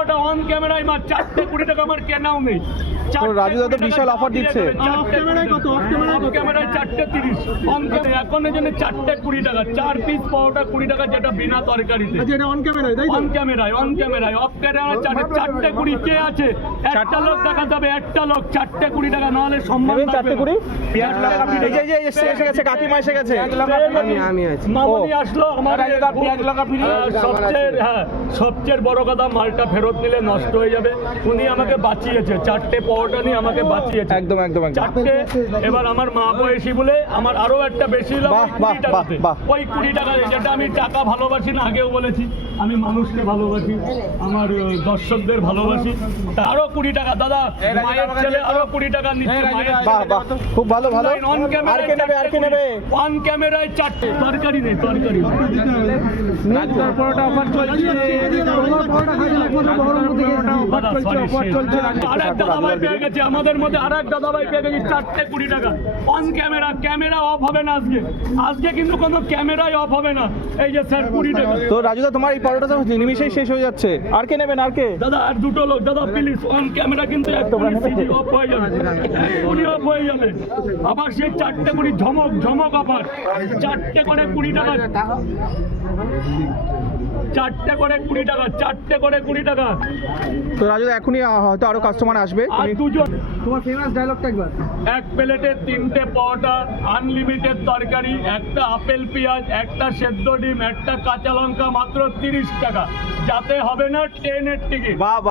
পাওয়াটা অন ক্যামেরায় মার 4টে 20 টাকা আমার কেনাও নেই। রাজুদা তো বিশাল অফার দিচ্ছে। অফ ক্যামেরায় কত? অফ ক্যামেরায় 4টে 30, অন ক্যামেরা এখন এর জন্য 4টে 20 টাকা, 4 পিস পাওয়াটা 20 টাকা, যেটা বিনা তরকারিতে। এটা অন ক্যামেরায় তাই তো? অন ক্যামেরায় অফ ক্যামেরায় 4টে 20 কে আছে? একটা লোক দেখাতে হবে, একটা লোক 4টে 20 টাকা, নাহলে সম্মান নেবেন 4টে 20? পেঁয়াজ লঙ্কা ফ্রি। এই যে এসে গেছে, কাকিমা এসে গেছে। আমি আছি। মামনি আসলো আমার পেঁয়াজ লঙ্কা ফ্রি। সবচেয়ে বড় কথা, মালটা ফেরত নিলে নষ্ট হয়ে যাবে। উনি আমাকে বাঁচিয়েছে, 4টে পাওয়াটা নিয়ে আমাকে বাঁচিয়েছে। একদম 4টে। এবার আমার মা বয়সী বলে আমার আরো একটা বেশি হলো, বাহ, 20 টাকাতে। বাহ। ওই 20 টাকা, যেটা আমি টাকা ভালোবাসি না, আগেও বলেছি আমি মানুষকে ভালোবাসি, আমার দর্শকদের ভালোবাসি। তা আরো 20 টাকা দাদা, মায়ের ছেলে আরো 20 টাকা নিচ্ছে। বাহ বাহ, খুব ভালো ভালো। অন আর কে নেবে, আর কে নেবে? অন ক্যামেরায় 4টে তরকারি নেই, তরকারি নেই। রাজুদার পরোটা অফার চলছে। তোমার পরোটা খাই না, একমাত্র বহরমপুর থেকে দাদা, অফার চলছে। আরেক দাদাভাই পেয়ে গেছে, আমাদের মধ্যে আরেক দাদাভাই পেয়ে গেছে 4টে 20 টাকা। অন ক্যামেরা অফ হবে না আজকে কিন্তু কোনো ক্যামেরাই অফ হবে না। এই যে স্যার 20 টাকা। তো রাজুদা, তোমার এই পরোটা তো নিমিশেই শেষ হয়ে যাচ্ছে। আর কে নেবেন, আর কে? দাদা আর দুটো লোক, দাদা প্লিজ, অন ক্যামেরা কিন্তু অফ হয়ে যাবে, অফ হয়ে যাবে। আবার সেই 4টে 20 ঝমক অফার, 4টে করে 20 টাকা, 4টে করে 20 টাকা, 4টে করে 20 টাকা। তো রাজুদা, এখনই হয়তো আরো কাস্টমার আসবে। আর দুজন। তোমার ফেমাস ডায়লগটা একবার। এক প্লেটে 3টে পাওয়াটা, আনলিমিটেড তরকারি, একটা আপেল পেঁয়াজ, একটা সেদ্ধ ডিম, একটা কাঁচা লঙ্কা, মাত্র 30 টাকা। যাতে হবে না ট্রেনের টিকিট। বাহ।